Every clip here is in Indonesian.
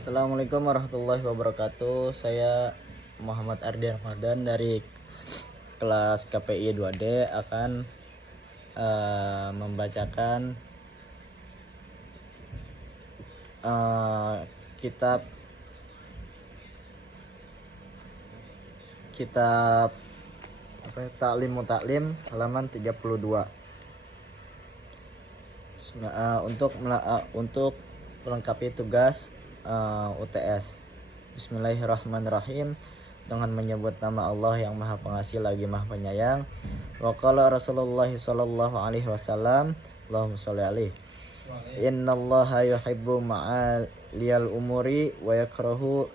Assalamualaikum warahmatullahi wabarakatuh. Saya Muhammad Ardi Ramadan dari kelas KPI 2D akan membacakan kitab kitab Ta'lim Mutaklim halaman 32. Untuk melengkapi tugas UTS. Bismillahirrahmanirrahim. Dengan menyebut nama Allah yang Maha Pengasih lagi Maha Penyayang. Wa qala Rasulullah sallallahu alaihi wasallam, Allahumma sholli alaihi. Innallaha yuhibbu ma'aliyal umuri wa yakrahu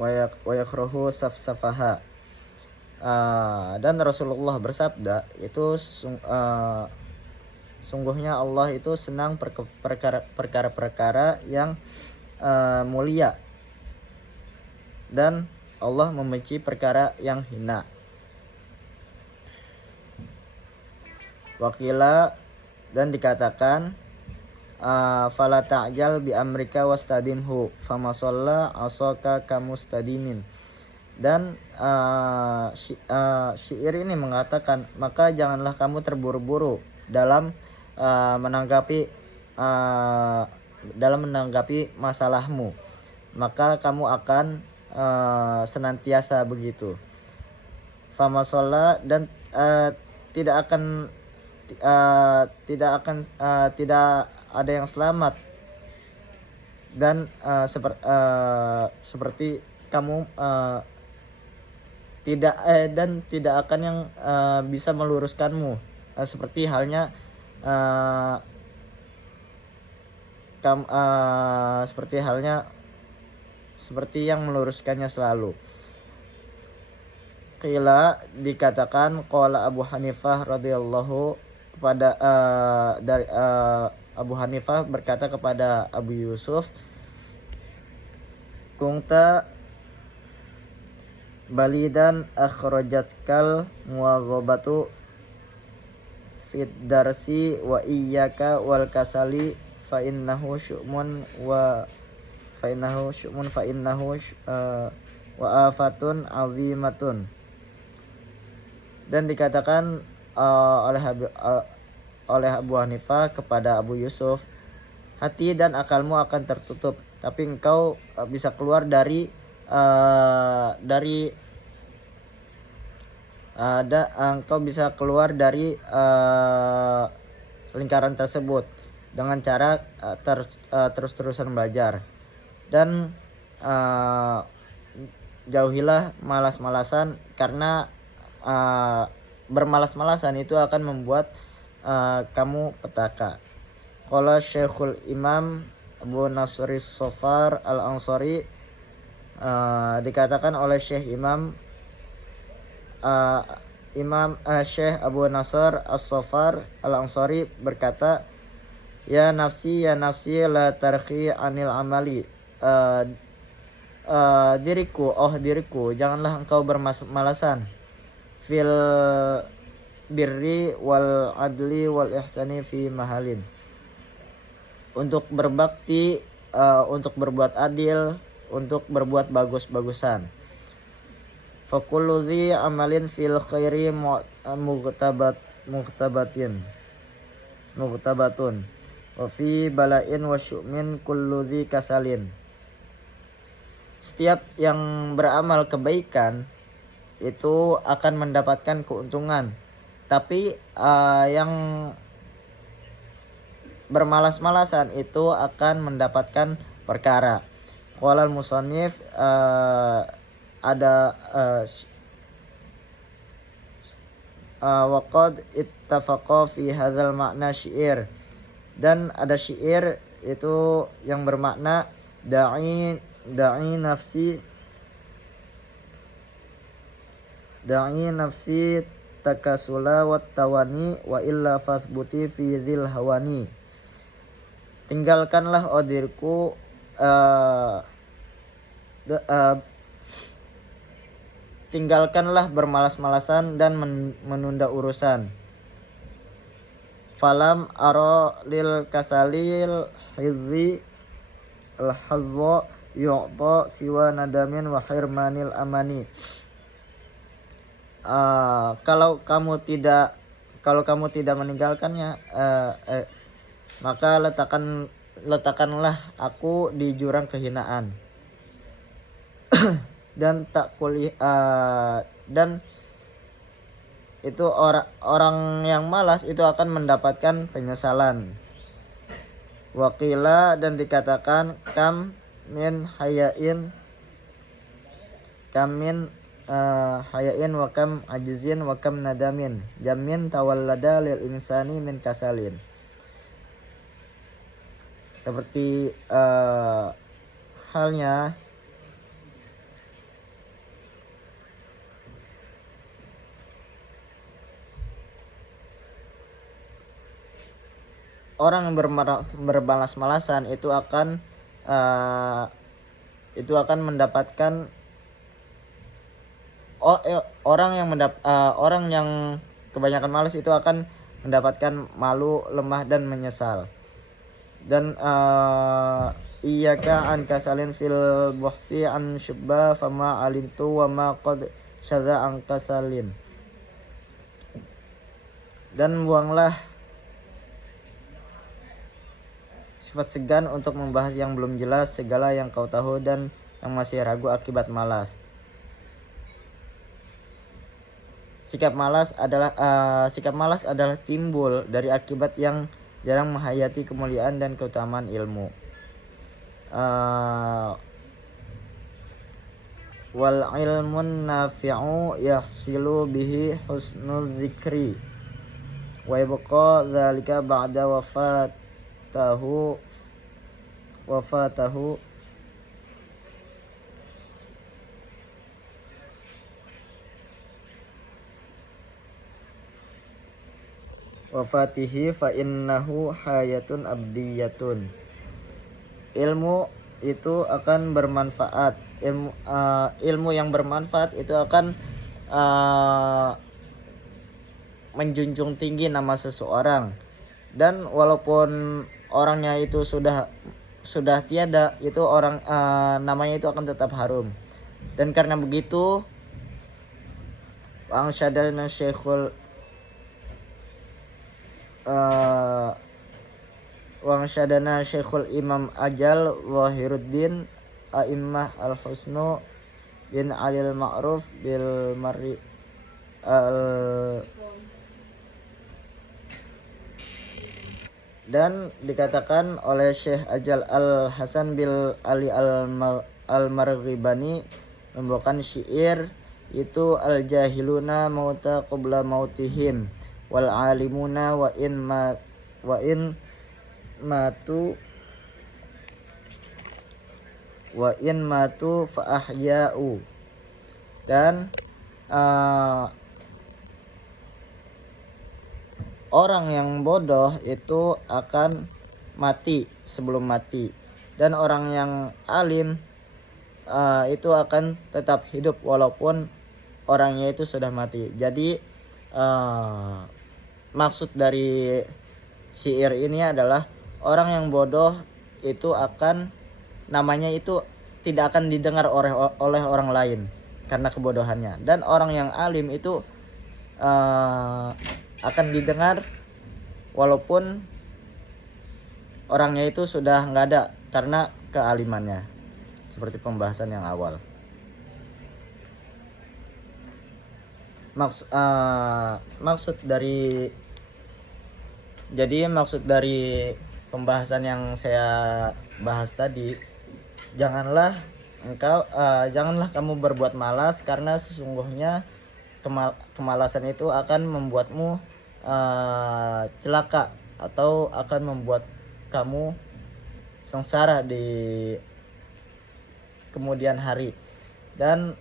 wa yakrahu safsafaha. Dan Rasulullah bersabda, itu sungguhnya Allah itu senang perkara-perkara yang mulia, dan Allah membenci perkara yang hina. Wakila, dan dikatakan, fala ta'jal bi amrika wastadimhu fama shalla asaka kamustadimin. Dan syair ini mengatakan, maka janganlah kamu terburu-buru dalam menanggapi masalahmu, maka kamu akan senantiasa begitu. Fama sholla, dan tidak ada yang selamat, dan seperti kamu tidak akan yang bisa meluruskanmu, seperti halnya seperti yang meluruskannya selalu. Qila, dikatakan, qala Abu Hanifah radhiyallahu dari Abu Hanifah berkata kepada Abu Yusuf, kunta balidan akhrajatkal muwaghabatu fid darsi wa iyyaka wal kasali fa innahu syu'mun wa afatun azimatun. Dan dikatakan oleh Abu Hanifah kepada Abu Yusuf, hati dan akalmu akan tertutup, tapi engkau bisa keluar dari lingkaran tersebut dengan cara terus-terusan belajar. Dan jauhilah malas-malasan, karena bermalas-malasan itu akan membuat kamu petaka. Qala Syekhul Imam Abu Nasr As-Saffar Al-Ansari, dikatakan oleh Syekh Syekh Abu Nasr As-Saffar Al-Ansari berkata, ya nafsi la tarqi anil amali. Diriku, janganlah engkau bermalas-malasan fil birri wal adli wal ihsani fi mahalin, untuk berbakti, untuk berbuat adil, untuk berbuat bagus-bagusan. Fakullu dhi amalin fil khairi mughtabatun wa fi bala'in wa syu'min kullu dhi kasalin. Setiap yang beramal kebaikan itu akan mendapatkan keuntungan, tapi yang bermalas-malasan itu akan mendapatkan perkara. Qala al-musannif, waqad ittafaqa fi hadzal makna syair, dan ada syair itu yang bermakna da'i nafsi takasula wat tawani wa illa fasbuti fi dzil hawani. Tinggalkanlah diriku tinggalkanlah bermalas-malasan dan menunda urusan. falam aro lil kasalil hizzi al hazza yu'ta siwa nadamin wa hirmanil amani. Kalau kamu tidak meninggalkannya, maka letakkanlah aku di jurang kehinaan dan dan itu orang yang malas itu akan mendapatkan penyesalan. Waqila, dan dikatakan kam min hayain wa kam ajizin wa kam nadamin jamin tawallada lil insani min kasalin. Seperti halnya orang yang bermalas-malasan itu akan mendapatkan orang yang kebanyakan malas itu akan mendapatkan malu, lemah, dan menyesal. Dan iyyaka an kasalin fil buhthi an syubba fama alimtu wa ma qad syadza an kasalin. Dan buanglah sifat segan untuk membahas yang belum jelas segala yang kau tahu dan yang masih ragu akibat malas. Sikap malas adalah timbul dari akibat yang jarang menghayati kemuliaan dan keutamaan ilmu. Wal ilmun nafi'u yahsilu bihi husnul zikri wa yabqa dzalika ba'da wafatahu wafatihi fa innahu hayatun abdiyatun. Ilmu itu akan bermanfaat. Ilmu yang bermanfaat itu akan menjunjung tinggi nama seseorang, dan walaupun orangnya itu sudah tiada, itu namanya itu akan tetap harum. Dan karena begitu Angsyadana Syekhul Imam Ajal Wahiruddin A'immah al-Husnu bin Alil Ma'ruf bil Mari dan dikatakan oleh Syekh Ajal Al-Hasan bil Ali Al-Marghibani membawakan syair itu al-jahiluna mauta qabla mautihim wal alimuna wa in matu fa ahya'u. Dan orang yang bodoh itu akan mati sebelum mati, dan orang yang alim itu akan tetap hidup walaupun orangnya itu sudah mati. Jadi maksud dari syair ini adalah orang yang bodoh itu akan namanya itu tidak akan didengar oleh orang lain karena kebodohannya, dan orang yang alim itu akan didengar walaupun orangnya itu sudah nggak ada karena kealimannya, seperti pembahasan yang awal. Maksud dari pembahasan yang saya bahas tadi, janganlah kamu berbuat malas, karena sesungguhnya kemalasan itu akan membuatmu celaka atau akan membuat kamu sengsara di kemudian hari. Dan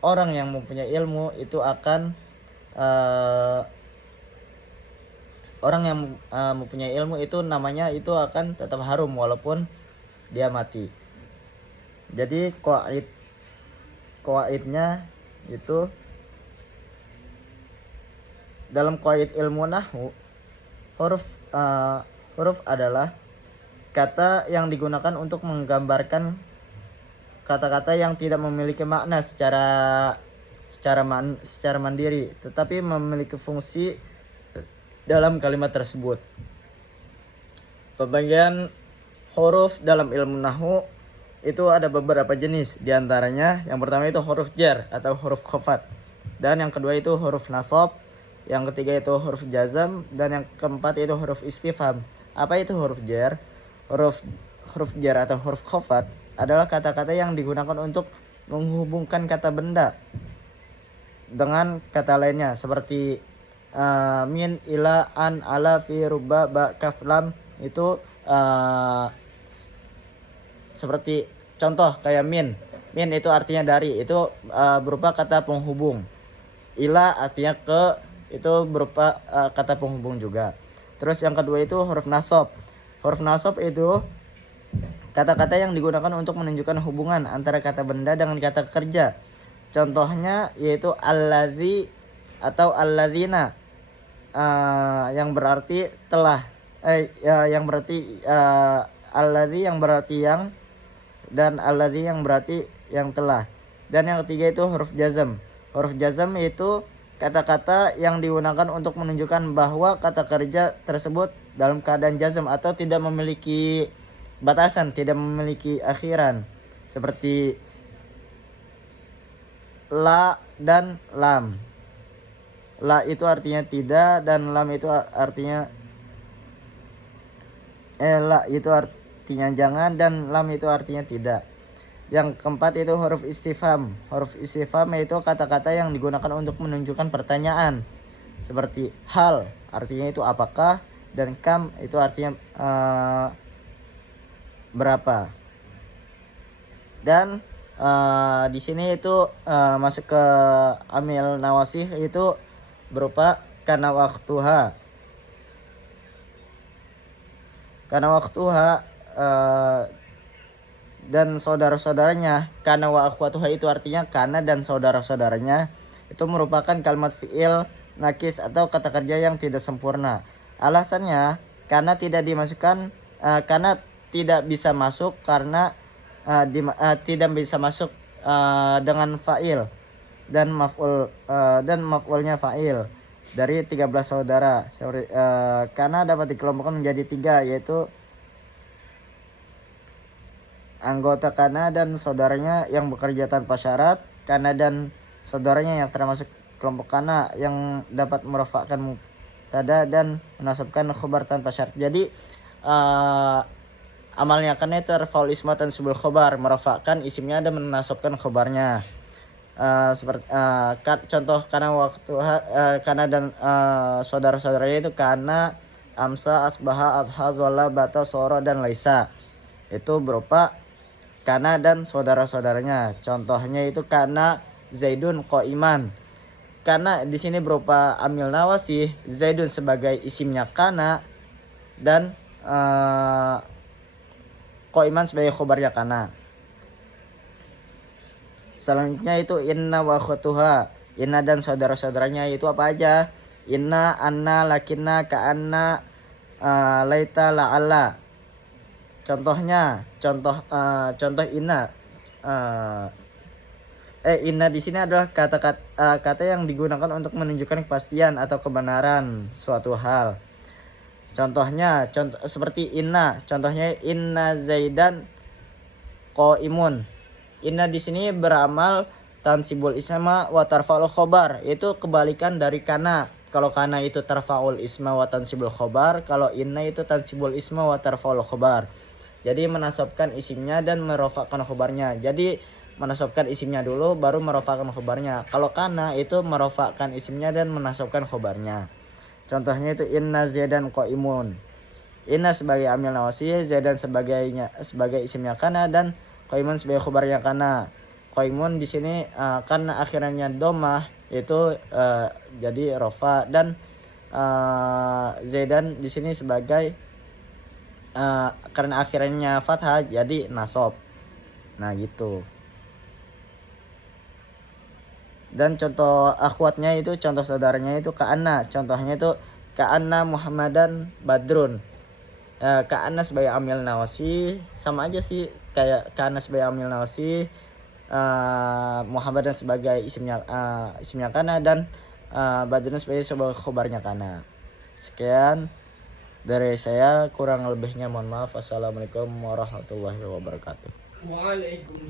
orang yang mempunyai ilmu itu akan mempunyai ilmu itu namanya itu akan tetap harum walaupun dia mati. Jadi qawaidnya itu dalam qaid ilmu nahwu, huruf adalah kata yang digunakan untuk menggambarkan kata-kata yang tidak memiliki makna secara mandiri, tetapi memiliki fungsi dalam kalimat tersebut. Pembagian huruf dalam ilmu nahwu itu ada beberapa jenis. Di antaranya yang pertama itu huruf jar atau huruf khafat, dan yang kedua itu huruf nasab, yang ketiga itu huruf jazam, dan yang keempat itu huruf istifham. Apa itu huruf jar? Huruf jar atau huruf khafat adalah kata-kata yang digunakan untuk menghubungkan kata benda dengan kata lainnya, seperti min, ila, an, ala, fi, ruba, ba, kaf, lam. Itu seperti contoh kayak min itu artinya dari, itu berupa kata penghubung. Ila artinya ke, itu berupa kata penghubung juga. Terus yang kedua itu huruf nasab. Huruf nasab itu kata-kata yang digunakan untuk menunjukkan hubungan antara kata benda dengan kata kerja. Contohnya yaitu alladzi atau alladzina, yang berarti telah, yang berarti alladzi yang berarti yang, dan alladzi yang berarti yang telah. Dan yang ketiga itu huruf jazm. Huruf jazm itu kata-kata yang digunakan untuk menunjukkan bahwa kata kerja tersebut dalam keadaan jazm atau tidak memiliki batasan, tidak memiliki akhiran, seperti la dan lam. La itu artinya tidak, dan lam itu artinya la itu artinya jangan, dan lam itu artinya tidak. Yang keempat itu huruf istifham. Huruf istifham yaitu kata-kata yang digunakan untuk menunjukkan pertanyaan, seperti hal artinya itu apakah, dan kam itu artinya berapa. Dan di sini itu masuk ke amil nawasih, itu berupa kana waktuha. Kana waktuha dan saudara-saudaranya. Kana wa akhwatuha itu artinya kana dan saudara-saudaranya. Itu merupakan kalimat fi'il nakis atau kata kerja yang tidak sempurna. Alasannya karena tidak dimasukkan, karena tidak bisa masuk karena tidak bisa masuk dengan fa'il dan maf'ul, dan maf'ulnya fa'il dari 13 saudara. Karena dapat dikelompokkan menjadi 3, yaitu anggota kana dan saudaranya yang bekerja tanpa syarat, kana dan saudaranya yang termasuk kelompok kana yang dapat merofakkan mubtada dan menasabkan khobar tanpa syarat. Jadi amalnya kana itu terfaul isma tansibul khobar, merofakkan isimnya dan menasabkan khobarnya. Seperti contoh kana waktu kana dan saudara-saudaranya itu kana, amsa, asbaha, adha, wala, bata, soro, dan laisa. Itu berupa kana dan saudara-saudaranya. Contohnya itu kana zaidun qa'iman. Kana di sini berupa amil nawasih, zaidun sebagai isimnya kana, dan qa'iman sebagai khobarnya kana. Selanjutnya itu inna wa akhwatuha. Inna dan saudara-saudaranya itu apa aja? Inna, anna, lakinna, ka'anna, laita, la'alla. Contohnya, contoh inna. Inna di sini adalah kata yang digunakan untuk menunjukkan kepastian atau kebenaran suatu hal. Contohnya, seperti inna. Contohnya inna zaidan qaimun. Inna di sini beramal tansibul isma wa tarfa'ul khobar. Itu kebalikan dari kana. Kalau kana itu tarfa'ul isma wa tansibul khobar, kalau inna itu tansibul isma wa tarfa'ul khobar. Jadi menasabkan isimnya dan merofakkan khobarnya. Jadi menasabkan isimnya dulu baru merofakkan khobarnya. Kalau kana itu merofakkan isimnya dan menasabkan khobarnya. Contohnya itu inna zaidan qaimun. Inna sebagai amil nawasih, zaidan sebagai isimnya kana, dan qaimun sebagai khobarnya kana. Qaimun di sini karena akhirnya domah itu jadi rofa, dan zaidan di sini sebagai karena akhirnya fathah jadi nasab. Nah gitu. Dan contoh akhwatnya itu, contoh saudaranya itu ka'anna. Contohnya itu ka'anna Muhammadan Badrun. Ka'anna sebagai amil nawasi, sama aja sih kayak ka'anna sebagai amil nawasi, Muhammadan sebagai isimnya kana, dan Badrun sebagai sebuah khobarnya kana. Sekian dari saya, kurang lebihnya mohon maaf. Assalamualaikum warahmatullahi wabarakatuh.